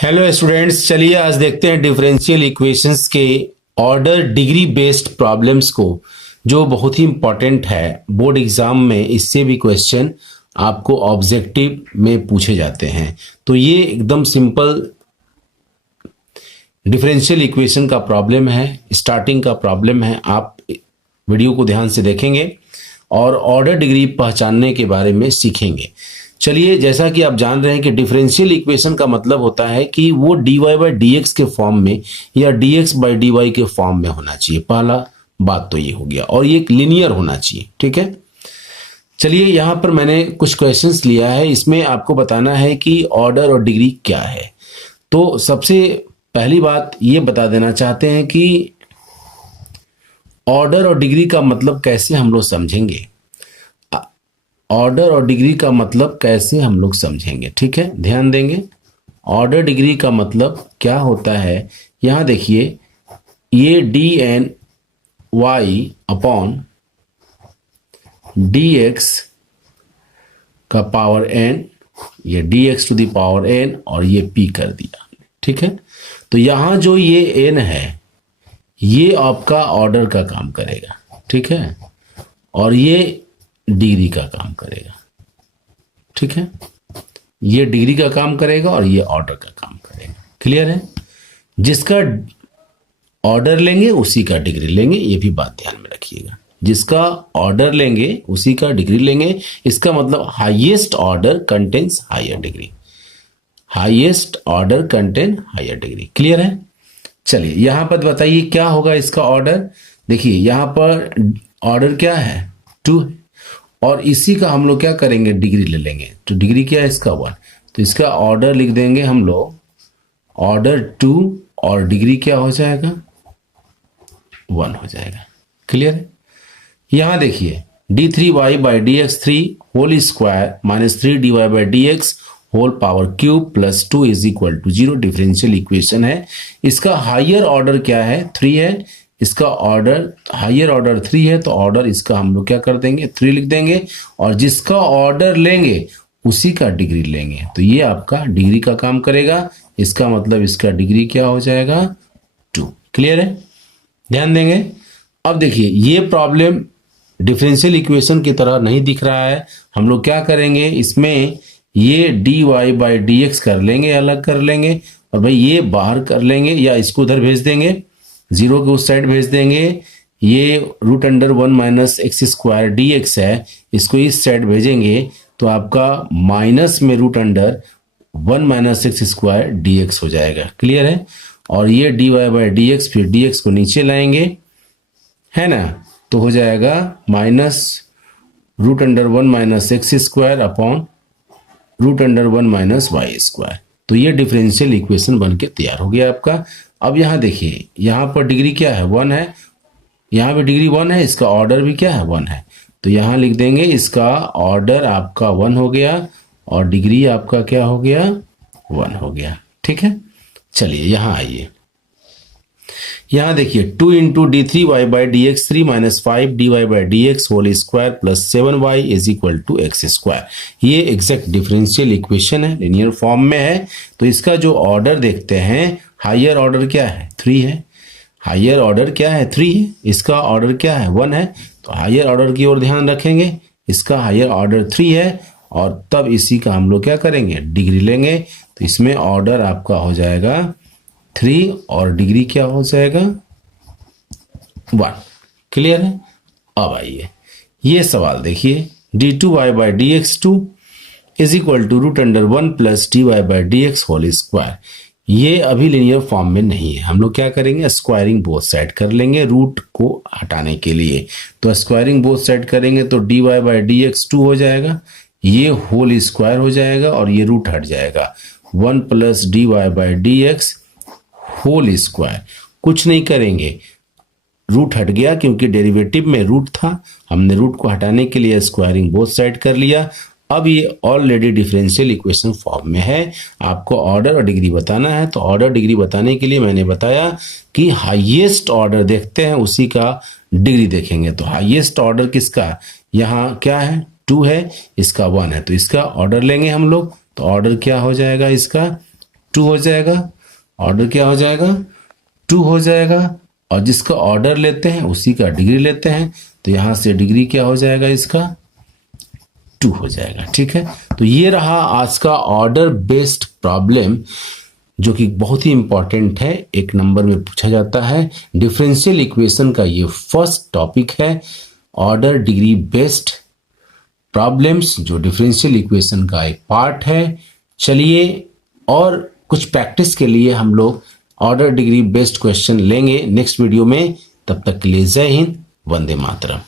Hello students, चलिए आज देखते हैं डिफरेंशियल इक्वेशंस के ऑर्डर डिग्री बेस्ड प्रॉब्लम्स को, जो बहुत ही इंपॉर्टेंट है बोर्ड एग्जाम में। इससे भी क्वेश्चन आपको ऑब्जेक्टिव में पूछे जाते हैं। तो ये एकदम सिंपल डिफरेंशियल इक्वेशन का प्रॉब्लम है, स्टार्टिंग का प्रॉब्लम है। आप वीडियो को ध्यान से देखेंगे और ऑर्डर डिग्री पहचानने के बारे में सीखेंगे। चलिए, जैसा कि आप जान रहे हैं कि डिफरेंशियल इक्वेशन का मतलब होता है कि वो dy बाई डी एक्स के फॉर्म में या dx बाई डी वाई के फॉर्म में होना चाहिए। पहला बात तो ये हो गया, और ये लिनियर होना चाहिए। ठीक है, चलिए यहां पर मैंने कुछ क्वेश्चंस लिया है, इसमें आपको बताना है कि ऑर्डर और डिग्री क्या है। तो सबसे पहली बात ये बता देना चाहते हैं कि ऑर्डर और डिग्री का मतलब कैसे हम लोग समझेंगे। ऑर्डर और डिग्री का मतलब कैसे हम लोग समझेंगे, ठीक है, ध्यान देंगे। ऑर्डर डिग्री का मतलब क्या होता है, यहां देखिए, ये D N Y upon D X का पावर एन, ये D X to the power N, और ये पी कर दिया। ठीक है, तो यहां जो ये एन है ये आपका ऑर्डर का काम करेगा। ठीक है, और ये डिग्री का काम करेगा। ठीक है, ये डिग्री का काम करेगा और ये ऑर्डर का काम करेगा। क्लियर है, जिसका ऑर्डर लेंगे उसी का डिग्री लेंगे, ये भी बात ध्यान में रखिएगा। जिसका ऑर्डर लेंगे उसी का डिग्री लेंगे। इसका मतलब highest order contains higher degree, highest order contain higher degree. Clear है, चलिए यहां पर बताइए क्या होगा इसका ऑर्डर। देखिए यहां पर ऑर्डर क्या है, 2 है, और इसी का हम लोग क्या करेंगे, डिग्री ले लेंगे। तो डिग्री क्या है इसका 1, तो इसका ऑर्डर लिख देंगे हम लोग ऑर्डर 2, और डिग्री क्या हो जाएगा 1 हो जाएगा। क्लियर है, यहां देखिए d3y by D X three whole square minus 3dy by D X whole power cube plus 2 is equal to 0 differential equation है। इसका हायर ऑर्डर क्या है, 3 है। इसका ऑर्डर हायर ऑर्डर 3 है, तो ऑर्डर इसका हम लोग क्या कर देंगे, 3 लिख देंगे, और जिसका ऑर्डर लेंगे उसी का डिग्री लेंगे। तो ये आपका डिग्री का काम करेगा, इसका मतलब इसका डिग्री क्या हो जाएगा 2। क्लियर है, ध्यान देंगे। अब देखिए ये प्रॉब्लम डिफरेंशियल इक्वेशन की तरह नहीं दिख रहा है। हम लोग क्या करेंगे, इसमें ये dy बाई डी एक्स कर लेंगे, अलग कर लेंगे, और भाई ये बाहर कर लेंगे या इसको उधर भेज देंगे, 0 के उस साइड भेज देंगे। ये root under 1 minus X square D X है, इसको इस साइड भेजेंगे तो आपका माइनस में root under 1 minus X square D X हो जाएगा। क्लियर है, और ये dy बाई डी एक्स, फिर डी एक्स को नीचे लाएंगे, है ना, तो हो जाएगा minus root under 1 minus X square upon root under 1 minus Y square. तो ये डिफरेंशियल इक्वेशन बन के तैयार हो गया आपका। अब यहां देखिए, यहां पर डिग्री क्या है 1 है, यहां पे डिग्री 1 है, इसका ऑर्डर भी क्या है 1 है, तो यहां लिख देंगे इसका ऑर्डर आपका 1 हो गया और डिग्री आपका क्या हो गया 1 हो गया। ठीक है, चलिए यहां आइए, यहां देखिए 2 into D three Y by D X three minus 5 D Y by D X whole square plus 7y is equal to X square. ये एग्जैक्ट डिफरेंशियल इक्वेशन है, लिनियर फॉर्म में है। तो इसका जो ऑर्डर देखते हैं, हायर ऑर्डर क्या है 3 है, हायर ऑर्डर क्या है 3 है, इसका ऑर्डर क्या है 1 है, तो हायर ऑर्डर की ओर ध्यान रखेंगे। इसका हायर ऑर्डर 3 है, और तब इसी का हम लोग क्या करेंगे, डिग्री लेंगे। तो इसमें ऑर्डर आपका हो जाएगा 3 और डिग्री क्या हो जाएगा 1। क्लियर है, अब आइए ये सवाल देखिए, d2y by D X two is equal to root under 1 plus dy by D X whole square. ये अभी लिनियर फॉर्म में नहीं है, हम लोग क्या करेंगे, स्क्वायरिंग बोथ साइड कर लेंगे रूट को हटाने के लिए। तो स्क्वायरिंग बोथ साइड करेंगे तो dy बाई डी एक्स 2 हो जाएगा, ये होल स्क्वायर हो जाएगा, और ये रूट हट जाएगा, 1 plus dy by D X whole square. कुछ नहीं करेंगे, रूट हट गया क्योंकि डेरिवेटिव में रूट था, हमने रूट को हटाने के लिए स्क्वायरिंग बोथ साइड कर लिया। अब ये ऑलरेडी डिफरेंशियल इक्वेशन फॉर्म में है। आपको ऑर्डर और डिग्री बताना है, तो ऑर्डर डिग्री बताने के लिए मैंने बताया कि हाईएस्ट ऑर्डर देखते हैं उसी का डिग्री देखेंगे। तो हाईएस्ट ऑर्डर किसका, यहाँ क्या है 2 है, इसका 1 है, तो इसका ऑर्डर लेंगे हम लोग। तो ऑर्डर क्या हो जाएगा इसका 2 हो जाएगा, ऑर्डर क्या हो जाएगा 2 हो जाएगा, और जिसका ऑर्डर लेते हैं उसी का डिग्री लेते हैं, तो यहां से डिग्री क्या हो जाएगा इसका 2 हो जाएगा। ठीक है, तो ये रहा आज का ऑर्डर बेस्ड प्रॉब्लम, जो कि बहुत ही इंपॉर्टेंट है, 1 नंबर में पूछा जाता है। डिफरेंशियल इक्वेशन का ये फर्स्ट टॉपिक है, ऑर्डर डिग्री बेस्ड प्रॉब्लम्स, जो डिफरेंशियल इक्वेशन का एक पार्ट है। चलिए, और कुछ प्रैक्टिस के लिए हम लोग ऑर्डर डिग्री बेस्ड क्वेश्चन लेंगे नेक्स्ट वीडियो में। तब तक के लिए जय हिंद, वंदे मातरम।